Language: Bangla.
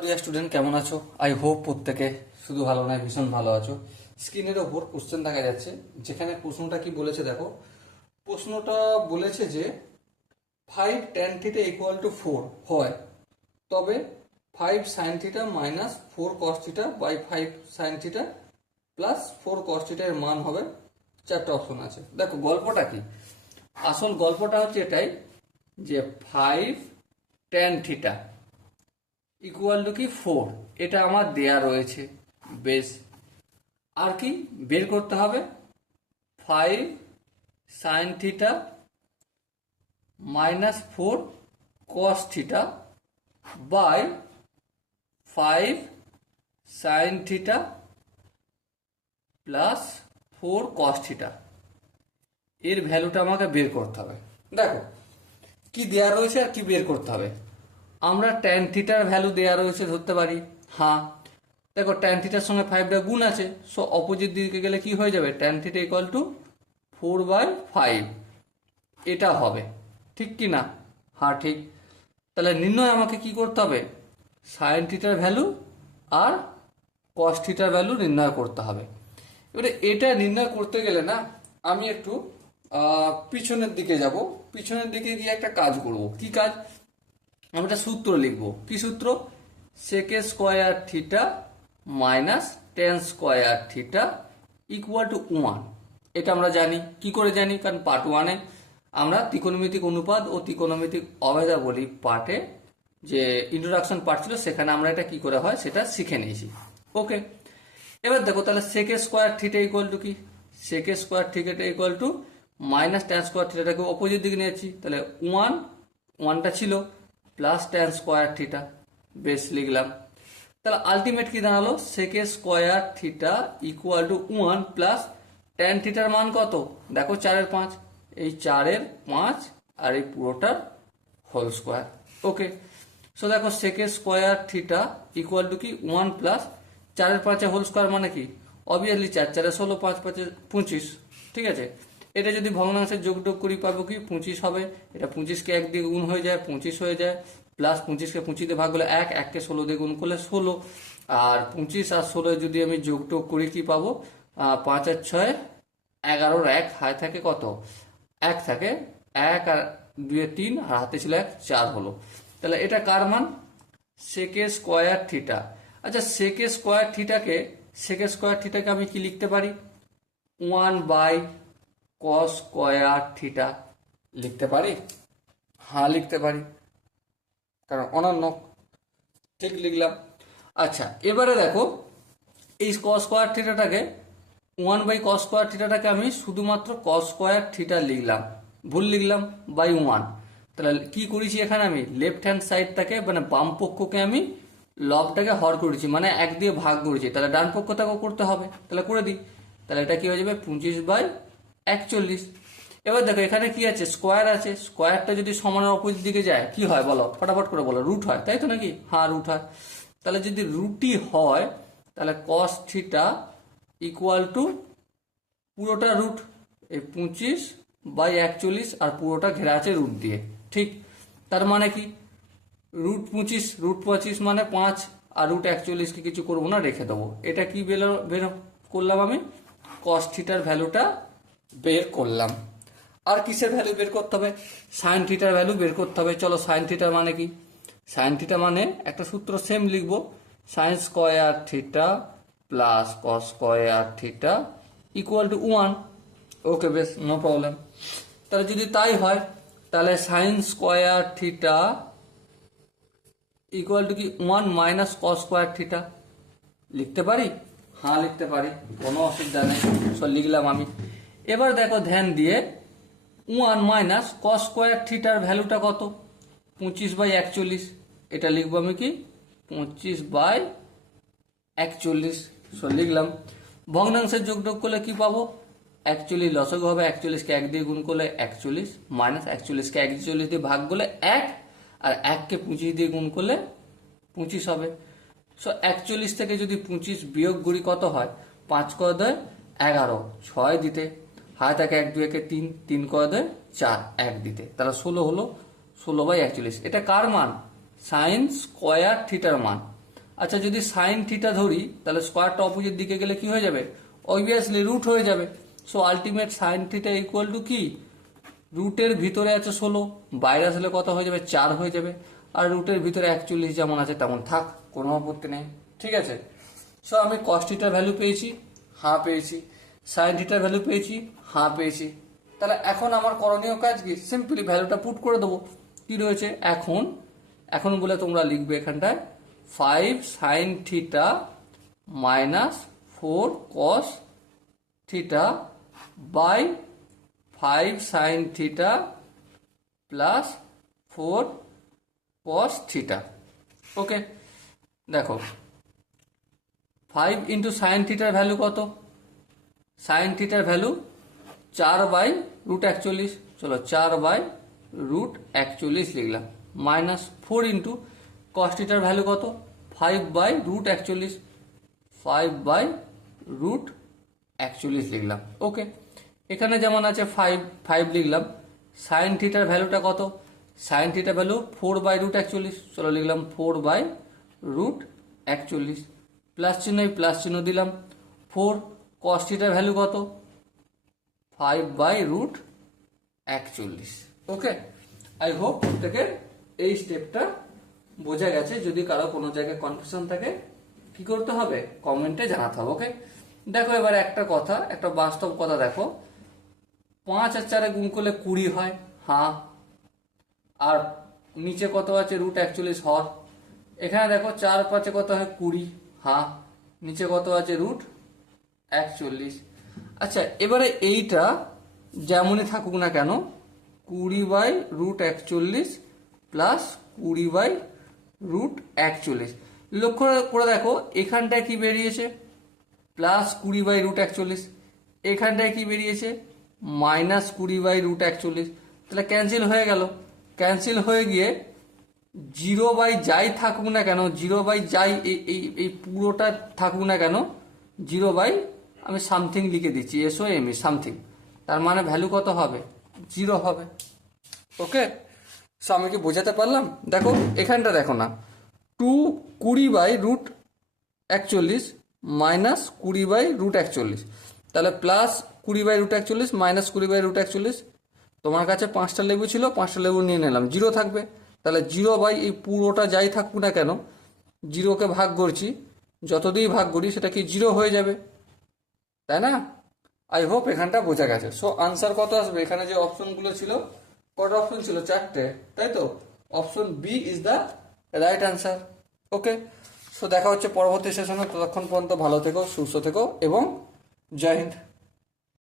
ডিয়ার স্টুডেন্ট, কেমন আছো? আই হোপ প্রত্যেকে শুধু ভালো নয়, ভীষণ ভালো আছো। স্ক্রিনের ওপর কোশ্চেন দেখা যাচ্ছে, যেখানে প্রশ্নটা কি বলেছে দেখো। প্রশ্নটা বলেছে যে 5 tan θ = 4 হয়, তবে 5 sin θ - 4 cos θ by 5 sin θ plus 4 cos θ এর মান হবে। চারটা অপশন আছে। দেখো গল্পটা কি, আসল গল্পটা হচ্ছে এটাই যে 5 tan θ = কি 4, এটা আমার দেয়া রয়েছে। বেশ, আর কি বের করতে হবে? 5 sin θ - 4 cos θ by 5 sin θ plus 4 cos θ, এর ভ্যালুটা আমাকে বের করতে হবে। দেখো কি দেয়া রয়েছে আর কি বের করতে হবে। আমরা tan θ ভ্যালু দেয়া রয়েছে ধরতে পারি। হ্যাঁ, দেখো tan θ সঙ্গে 5টা গুণ আছে, সো অপোজিট দিকে গেলে কি হয়ে যাবে? tan θ = 4/5, এটা হবে। ঠিক কি না? হ্যাঁ ঠিক। তাহলে নির্ণয় আমাকে কি করতে হবে? sin θ ভ্যালু আর cos θ ভ্যালু নির্ণয় করতে হবে। এবারে এটা নির্ণয় করতে গেলে না, আমি একটু পিছনের দিকে যাব। পিছনের দিকে গিয়ে একটা কাজ করব। কি কাজ? আমি একটা সূত্র লিখব। কি সূত্র? sec² θ minus tan² θ = 1। এটা আমরা জানি। কি করে জানি? কারণ পার্ট 1-এ আমরা ত্রিকোণমিতিক অনুপাত ও ত্রিকোণমিতিক অভেদাবলী পার্টে যে ইন্ট্রোডাকশন পার্ট ছিল, সেখানে আমরা এটা কি করে হয় সেটা শিখে নিয়েছি। ওকে, এবার দেখো তাহলে sec² θ = কি? sec² θ মাইনাস tan² θটাকে অপোজিট দিকে নিয়েছি, তাহলে 1টা ছিল প্লাস tan² θ। বেশ, লিখলাম। তাহলে আলটিমেট কি দাঁড়ালো? sec² θ = 1 প্লাস tan θ এর মান কত? দেখো 4/5, এই 4/5 আর এই পুরোটার হোল স্কোয়ার। ওকে, সো দেখো sec² θ = কি 1 প্লাস 4/5 হোল স্কোয়ার মানে কি? অবভিয়াসলি 4 4 16, 5 5 25। ঠিক আছে, এটা যদি ভগ্নাংশের যোগযোগ করি পাবো কি 25 হবে। এটা 25কে 1 দিয়ে গুণ হয়ে যায় 25 হয়ে যায়, প্লাস 25কে 25 দিয়ে ভাগ করলে 1, 1কে 16 দিয়ে গুণ করলে 16, আর 25 আর 16 যদি আমি যোগটোগ করি কি পাবো? 5 আর 6 11, 1 হাতে থাকে কত? 1 থাকে, 1 আর 2 3, আর হাতে ছিল 1, 4 হলো। তাহলে এটা কার মান? sec² θ। আচ্ছা, sec² θটাকে আমি কি লিখতে পারি? 1/cos² θ লিখতে পারি। হ্যাঁ লিখতে পারি, কারণ অনন্য। ঠিক, লিখলাম। আচ্ছা, এবারে দেখো এই cos² θটাকে 1/cos² θটাকে আমি শুধুমাত্র cos² θ লিখলাম, ভুল লিখলাম, বাই 1। তাহলে কি করেছি এখানে? আমি লেফট হ্যান্ড সাইডটাকে মানে বাম পক্ষকে আমি লবটাকে হর করেছি, মানে 1 দিয়ে ভাগ করেছি। তাহলে ডান পক্ষটাকেও করতে হবে, তাহলে করে দিই। তাহলে এটা কি হয়ে যাবে? 25/41। এবার দেখো এখানে কি আছে? স্কোয়ার আছে। স্কোয়ারটা যদি সমানের অপোজিট দিকে যায় কি হয় বলো? ফটাফট করে বলো। রুট হয়, তাই তো নাকি? হ্যাঁ, রুট হয়। তাহলে যদি রুটই হয়, তাহলে cos θ = পুরোটা রুট, এই 25/41, আর পুরোটা ঘেরা আছে রুট দিয়ে। ঠিক, তার মানে কি? √25 মানে 5, আর √41কে কিছু করবো না, রেখে দেবো। এটা কি বের করলাম আমি? cos θ এর ভ্যালুটা বের করলাম। আর কিসের ভ্যালু বের করতে হবে? sin θ এর ভ্যালু বের করতে হবে। চলো, sin θ মানে কি? sin θ মানে একটা সূত্র সেম লিখবো, sin² θ প্লাস cos² θ = 1। ওকে, বেশ, নো প্রবলেম। তাহলে যদি তাই হয়, তাহলে sin² θ = কি 1 মাইনাস cos² θ লিখতে পারি? হ্যাঁ লিখতে পারি, কোনো অসুবিধা নেই। সো লিখলাম আমি। এবার দেখো ধ্যান দিয়ে, 1 মাইনাস cos² θ এর ভ্যালুটা কত? 25/41। এটা লিখবো আমি কি 25/41। সো লিখলাম। ভগ্নাংশের যোগযোগ করলে কি পাবো? 41 লসাগু হবে, 41কে 1 দিয়ে গুণ করলে 41, মাইনাস 41কে 41 দিয়ে ভাগ করলে 1, আর 1কে 25 দিয়ে গুণ করলে 25 হবে। সো 41 থেকে যদি 25 বিয়োগ করি কত হয়? 5 × 2 = 11, 6 দিতে, হাতে থাকে 1 2 1 3, 3 × 2 = 4, 1 দিতে, তাহলে 16 হলো। 16/41। এটা কার মান? sin² θ এর মান। আচ্ছা যদি সাইন থিটা ধরি তাহলে স্কোয়ারটা অপোজিট দিকে গেলে কি হয়ে যাবে, অবভিয়াসলি রুট হয়ে যাবে। So ultimate sine theta equal to কি, রুটের ভিতরে আছে 16, বাইরে আসলে কত হয়ে যাবে, 4 হয়ে যাবে। আর রুটের ভিতরে 41 যেমন আছে তেমন থাক, কোনো আপত্তি নেই, ঠিক আছে। সো আমি কস থিটার ভ্যালু পেয়েছি, হ্যাঁ পেয়েছি, সাইন থিটার ভ্যালু পেয়েছি, হ্যাঁ পেয়েছি। তাহলে এখন আমার করণীয় কাজ কি, সিম্পলি ভ্যালুটা পুট করে দেবো। কি রয়েছে এখন, এখন বলে তোমরা লিখবে এখানটায় 5 sine theta minus 4 cos theta by 5 sine theta plus 4 cos theta. Okay, দেখো 5 ইন্টু সাইন থিটার ভ্যালু কত, সাইন থিটার ভ্যালু 4 বাই রুট 41, চলো 4 বাই রুট 41 লিখলাম, মাইনাস 4 ইন্টু কস থিটার ভ্যালু কত, 5 বাই রুট 41, 5 বাই রুট 41 লিখলাম। ওকে, এখানে যেমন আছে 5 লিখলাম। সাইন থিটার ভ্যালুটা কত, সাইন থিটার ভ্যালু 4 বাই রুট 41, চলো লিখলাম 4 বাই রুট 41, প্লাস চিহ্ন প্লাস চিহ্ন দিলাম। 4 কস থিটার ভ্যালু কত, 5 by root 41। Okay, I hope প্রত্যেকের এই স্টেপটা বোঝা গেছে। যদি কারো কোনো জায়গায় কনফিউশন থাকে কি করতে হবে, কমেন্টে জানাতে হবে। ওকে, দেখো এবার একটা কথা, একটা বাস্তব কথা দেখো, 5 আর 4 গুণ করলে 20 হয়, হ্যাঁ। আর নিচে কত আছে, রুট 41 হর। এখানে দেখো 4 5 কত হয়, 20, হ্যাঁ। নিচে কত আছে, রুট 41। আচ্ছা এবারে এইটা যেমনই থাকুক না কেন, 20 by root 41 plus 20 by root 41, লক্ষ্য করে দেখো এখানটায় কি বেরিয়েছে, প্লাস 20 বাই রুট 41, এখানটায় কি বেরিয়েছে, মাইনাস 20 বাই রুট 41। তাহলে ক্যান্সেল হয়ে গেল, ক্যান্সেল হয়ে গিয়ে 0 বাই যাই থাকুক না কেন, 0 বাই যাই এই পুরোটা থাকুক না কেন, 0 বাই আমি সামথিং লিখে দিচ্ছি, SOME সামথিং, তার মানে ভ্যালু কত হবে, 0 হবে। ওকে, সো আমি কি বোঝাতে পারলাম? দেখো এখানটা দেখো না, 20 by root 41 minus 20 by root 41, তাহলে plus 20 by root 41 minus 20 by root 41। তোমার কাছে 5টা লেবু ছিল, 5টা লেবু নিয়ে নিলাম, 0 থাকবে। তাহলে 0 বাই এই পুরোটা যাই থাকুক না কেন, 0কে ভাগ করছি, যতদিন ভাগ করি সেটা কি 0 হয়ে যাবে, তাই না? আই হোপ এখানটা বোঝা গেছে। সো আনসার কত আসবে, এখানে যে অপশনগুলো ছিল, কটা অপশন ছিল, 4টে, তাই তো? Option B is the right answer. Okay, so দেখা হচ্ছে পরবর্তী সেশনে, ততক্ষণ পর্যন্ত ভালো থেকো, সুস্থ থেকো এবং জয় হিন্দ।